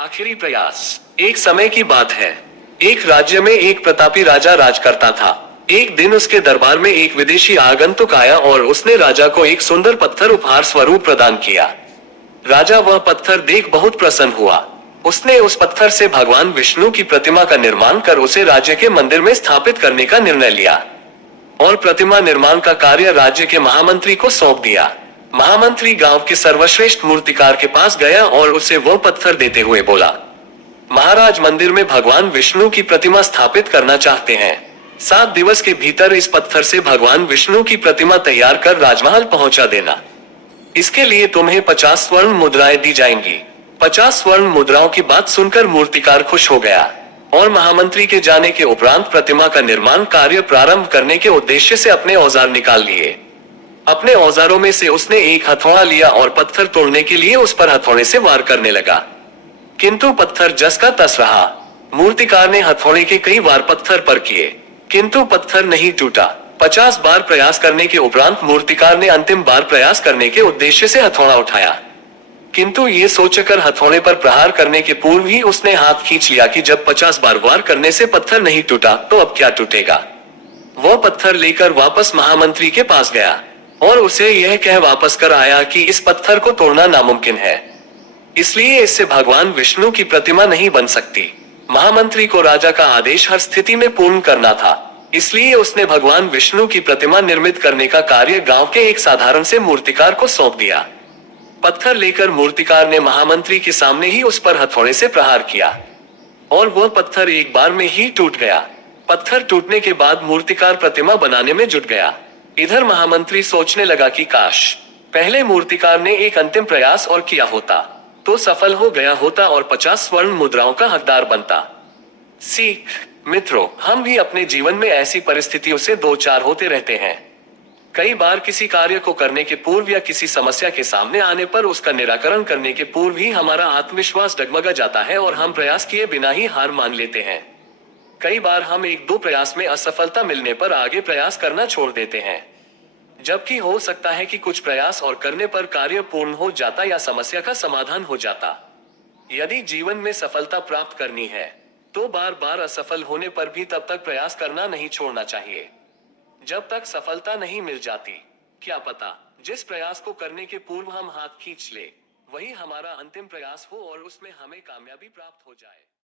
आखिरी प्रयास। एक समय की बात है। एक राज्य में एक प्रतापी राजा राज करता था। एक दिन उसके दरबार में एक विदेशी आगंतुक आया और उसने राजा को एक सुंदर पत्थर उपहार स्वरूप प्रदान किया। राजा वह पत्थर देख बहुत प्रसन्न हुआ। उसने उस पत्थर से भगवान विष्णु की प्रतिमा का निर्माण कर उसे राज्य के मंदिर में स्थापित करने का निर्णय लिया और प्रतिमा निर्माण का कार्य राज्य के महामंत्री को सौंप दिया। महामंत्री गांव के सर्वश्रेष्ठ मूर्तिकार के पास गया और उसे वह पत्थर देते हुए बोला, महाराज, मंदिर में भगवान विष्णु की प्रतिमा स्थापित करना चाहते हैं। 7 दिवस के भीतर इस पत्थर से भगवान विष्णु की प्रतिमा तैयार कर राजमहल पहुंचा देना। इसके लिए तुम्हें 50 स्वर्ण मुद्राएं दी जाएंगी। 50 स्वर्ण मुद्राओं की बात सुनकर मूर्तिकार खुश हो गया और महामंत्री के जाने के उपरांत प्रतिमा का निर्माण कार्य प्रारंभ करने के उद्देश्य से अपने औजार निकाल लिए। अपने औजारों में से उसने एक हथौड़ा लिया और पत्थर तोड़ने के लिए उस पर हथौड़े से वार करने लगा, किंतु पत्थर जस का तस रहा। मूर्तिकार ने हथौड़े के कई वार पत्थर पर किए, किंतु पत्थर नहीं टूटा। 50 बार प्रयास करने के उपरांत मूर्तिकार ने अंतिम बार प्रयास करने के उद्देश्य से हथौड़ा उठाया, किंतु ये सोचकर हथौड़े पर प्रहार करने के पूर्व ही उसने हाथ खींच लिया कि जब 50 बार वार करने से पत्थर नहीं टूटा तो अब क्या टूटेगा। वह पत्थर लेकर वापस महामंत्री के पास गया और उसे यह कह वापस कर आया कि इस पत्थर को तोड़ना नामुमकिन है, इसलिए इससे भगवान विष्णु की प्रतिमा नहीं बन सकती। महामंत्री को राजा का आदेश हर स्थिति में पूर्ण करना था, इसलिए उसने भगवान विष्णु की प्रतिमा निर्मित करने का कार्य गांव के एक साधारण से मूर्तिकार को सौंप दिया। पत्थर लेकर मूर्तिकार ने महामंत्री के सामने ही उस पर हथौड़े से प्रहार किया और वह पत्थर एक बार में ही टूट गया। पत्थर टूटने के बाद मूर्तिकार प्रतिमा बनाने में जुट गया। इधर महामंत्री सोचने लगा कि काश पहले मूर्तिकार ने एक अंतिम प्रयास और किया होता तो सफल हो गया होता और 50 स्वर्ण मुद्राओं का हकदार बनता। सीख। मित्रों, हम भी अपने जीवन में ऐसी परिस्थितियों से दो चार होते रहते हैं। कई बार किसी कार्य को करने के पूर्व या किसी समस्या के सामने आने पर उसका निराकरण करने के पूर्व ही हमारा आत्मविश्वास डगमगा जाता है और हम प्रयास किए बिना ही हार मान लेते हैं। कई बार हम एक दो प्रयास में असफलता मिलने पर आगे प्रयास करना छोड़ देते हैं, जबकि हो सकता है कि कुछ प्रयास और करने पर कार्य पूर्ण हो जाता या समस्या का समाधान हो जाता। यदि जीवन में सफलता प्राप्त करनी है तो बार बार असफल होने पर भी तब तक प्रयास करना नहीं छोड़ना चाहिए जब तक सफलता नहीं मिल जाती। क्या पता जिस प्रयास को करने के पूर्व हम हाथ खींच ले वही हमारा अंतिम प्रयास हो और उसमें हमें कामयाबी प्राप्त हो जाए।